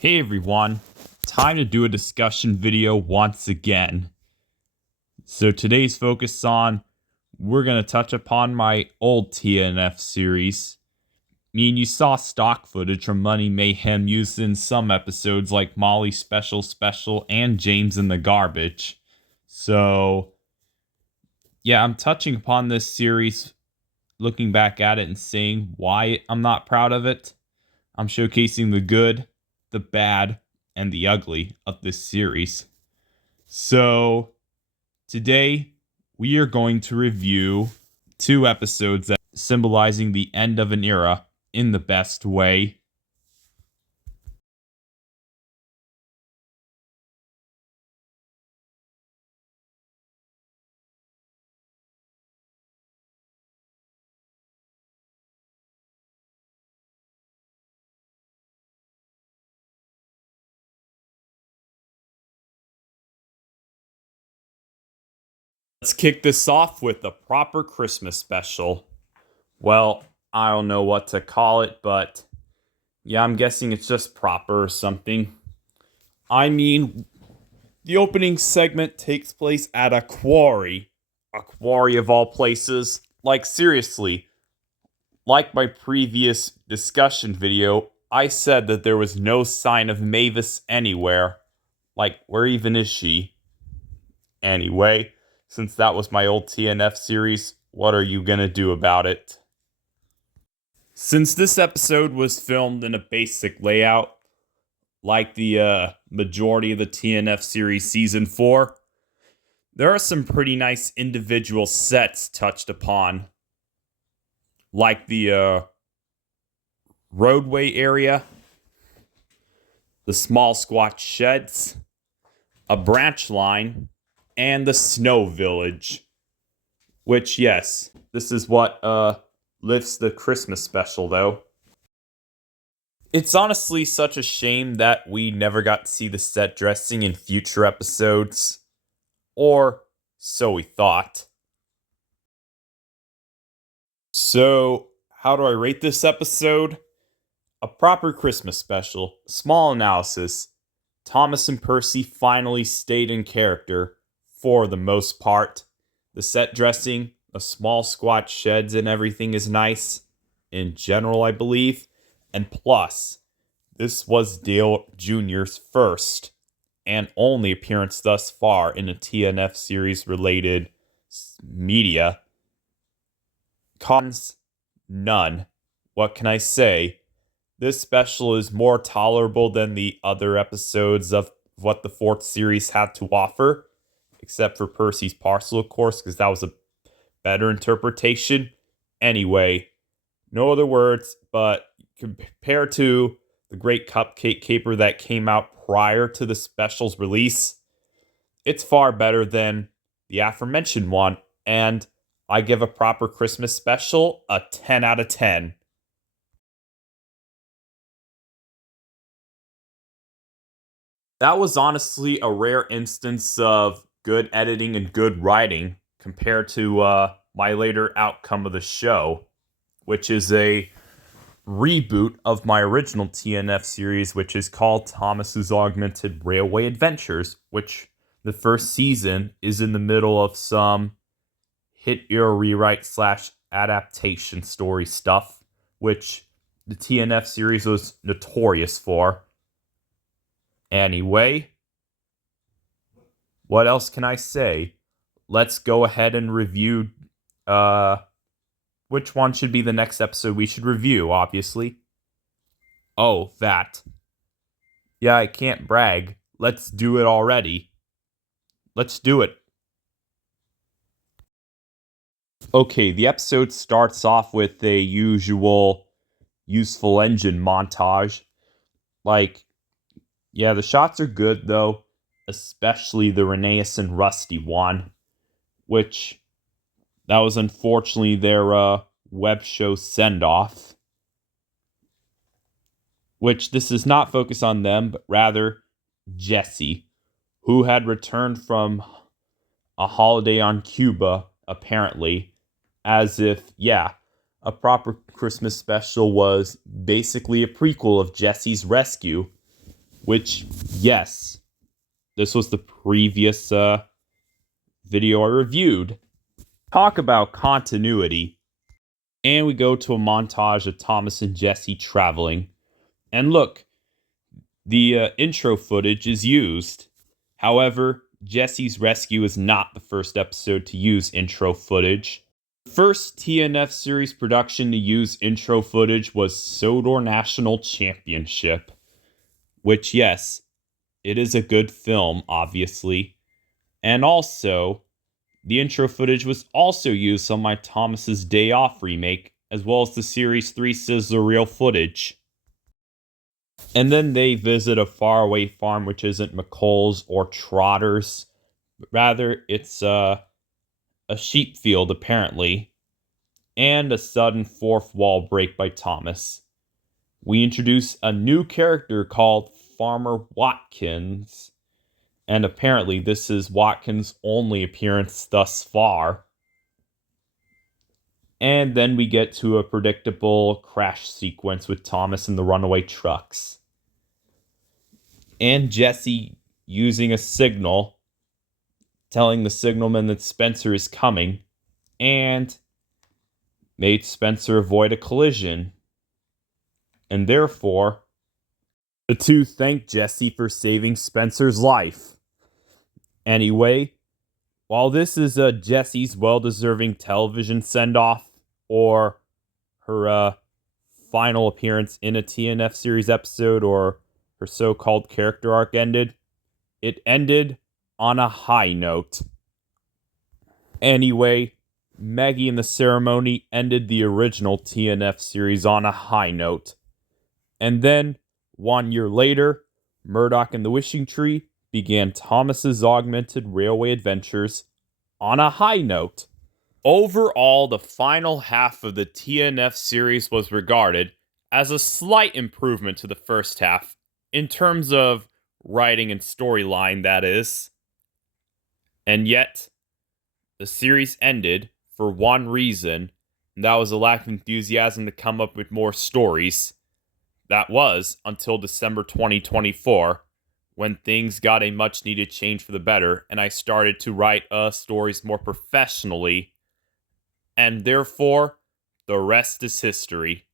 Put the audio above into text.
Hey everyone, time to do a discussion video once again. So today's focus we're going to touch upon my old TNF series. You saw stock footage from Money Mayhem used in some episodes like Molly Special, and James in the Garbage. So, yeah, I'm touching upon this series, looking back at it and saying why I'm not proud of it. I'm showcasing the good, the bad, and the ugly of this series. So, today we are going to review 2 episodes that symbolizing the end of an era in the best way. Let's kick this off with a proper Christmas special. Well, I don't know what to call it, but yeah, I'm guessing it's just proper or something. The opening segment takes place at a quarry. A quarry of all places. Like, seriously. Like my previous discussion video, I said that there was no sign of Mavis anywhere. Like, where even is she? Anyway, since that was my old TNF series, what are you gonna do about it? Since this episode was filmed in a basic layout, like the majority of the TNF series Season 4, there are some pretty nice individual sets touched upon. Like the roadway area, the small squat sheds, a branch line, and the snow village. Which, yes, this is what lifts the Christmas special, though. It's honestly such a shame that we never got to see the set dressing in future episodes. Or so we thought. So, how do I rate this episode? A proper Christmas special, small analysis. Thomas and Percy finally stayed in character, for the most part. The set dressing, the small squat sheds and everything is nice, in general I believe. And plus, this was Dale Jr.'s first and only appearance thus far in a TNF series related media. Cons, none. What can I say? This special is more tolerable than the other episodes of what the 4th series had to offer, except for Percy's parcel, of course, because that was a better interpretation. Anyway, no other words, but compared to the Great Cupcake Caper that came out prior to the special's release, it's far better than the aforementioned one, and I give a proper Christmas special a 10 out of 10. That was honestly a rare instance of good editing and good writing compared to my later outcome of the show, which is a reboot of my original TNF series, which is called Thomas's Augmented Railway Adventures, which the first season is in the middle of some hit era rewrite / adaptation story stuff, which the TNF series was notorious for. Anyway, what else can I say? Let's go ahead and review which one should be the next episode we should review, obviously. Oh, that. Yeah, I can't brag. Let's do it already. Let's do it. Okay, the episode starts off with a usual useful engine montage. Yeah, the shots are good, though, especially the Rheneas and Rusty one, which that was unfortunately their web show send-off. Which this is not focused on them, but rather Jessie, who had returned from a holiday on Cuba, apparently, as if, yeah, a proper Christmas special was basically a prequel of Jessie's rescue. which, yes, this was the previous video I reviewed. Talk about continuity. And we go to a montage of Thomas and Jessie traveling. And look, the intro footage is used. However, Jessie's rescue is not the first episode to use intro footage. The first TNF series production to use intro footage was Sodor National Championship, which, yes, it is a good film, obviously. And also, the intro footage was also used on my Thomas's Day Off remake, as well as the Series 3 sizzle reel footage. And then they visit a faraway farm which isn't McColl's or Trotter's. Rather, it's a sheep field, apparently. And a sudden fourth wall break by Thomas. We introduce a new character called Farmer Watkins. And apparently this is Watkins' only appearance thus far. And then we get to a predictable crash sequence with Thomas and the runaway trucks. And Jessie using a signal, telling the signalman that Spencer is coming, and made Spencer avoid a collision. And therefore, the two thank Jessie for saving Spencer's life. Anyway, while this is Jessie's well-deserving television send-off, or her final appearance in a TNF series episode, or her so-called character arc ended, it ended on a high note. Anyway, Maggie and the Ceremony ended the original TNF series on a high note. And then, 1 year later, Murdoch and the Wishing Tree began Thomas's augmented railway adventures on a high note. Overall, the final half of the TNF series was regarded as a slight improvement to the first half, in terms of writing and storyline, that is. And yet, the series ended for one reason, and that was a lack of enthusiasm to come up with more stories. That was until December 2024, when things got a much-needed change for the better, and I started to write stories more professionally, and therefore, the rest is history.